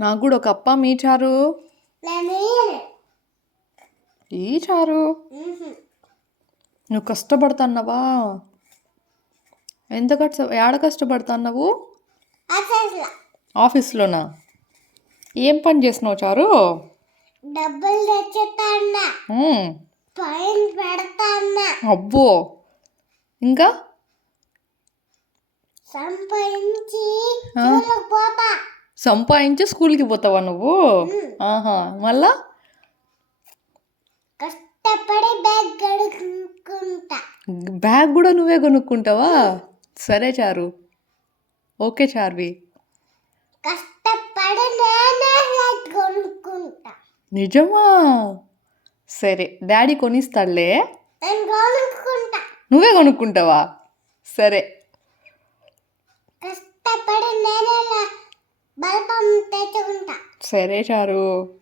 నాకు కూడా ఒక అప్ప మీ చారు. ఈ చారు నువ్వు కష్టపడుతున్నావా? ఎంత ఏడ కష్టపడుతున్నావు? ఆఫీస్లోనా? ఏం పని చేస్తున్నావు చారు? డబ్బులు తెచ్చుతాన్నా, పైన పెడతాన్నా. అబ్బో, ఇంకా సంపాదించి స్కూల్కి పోతావా నువ్వు? ఆహా, మళ్ళా కష్టపడి బ్యాగ్ కొనుక్కుంటా. బ్యాగ్ కూడా నువ్వే కొనుక్కుంటావా? సరే చారు. ఓకే చార్వి. కష్టపడి నేనే కొనుక్కుంటా. నిజమా? సరే, డాడీ కొనిస్తాడులే. నేను కొనుక్కుంటా. నువ్వే కొనుక్కుంటావా? సరే. కష్టపడి నేనే బల్బం తెచ్చుకుంటా. సరే చారు.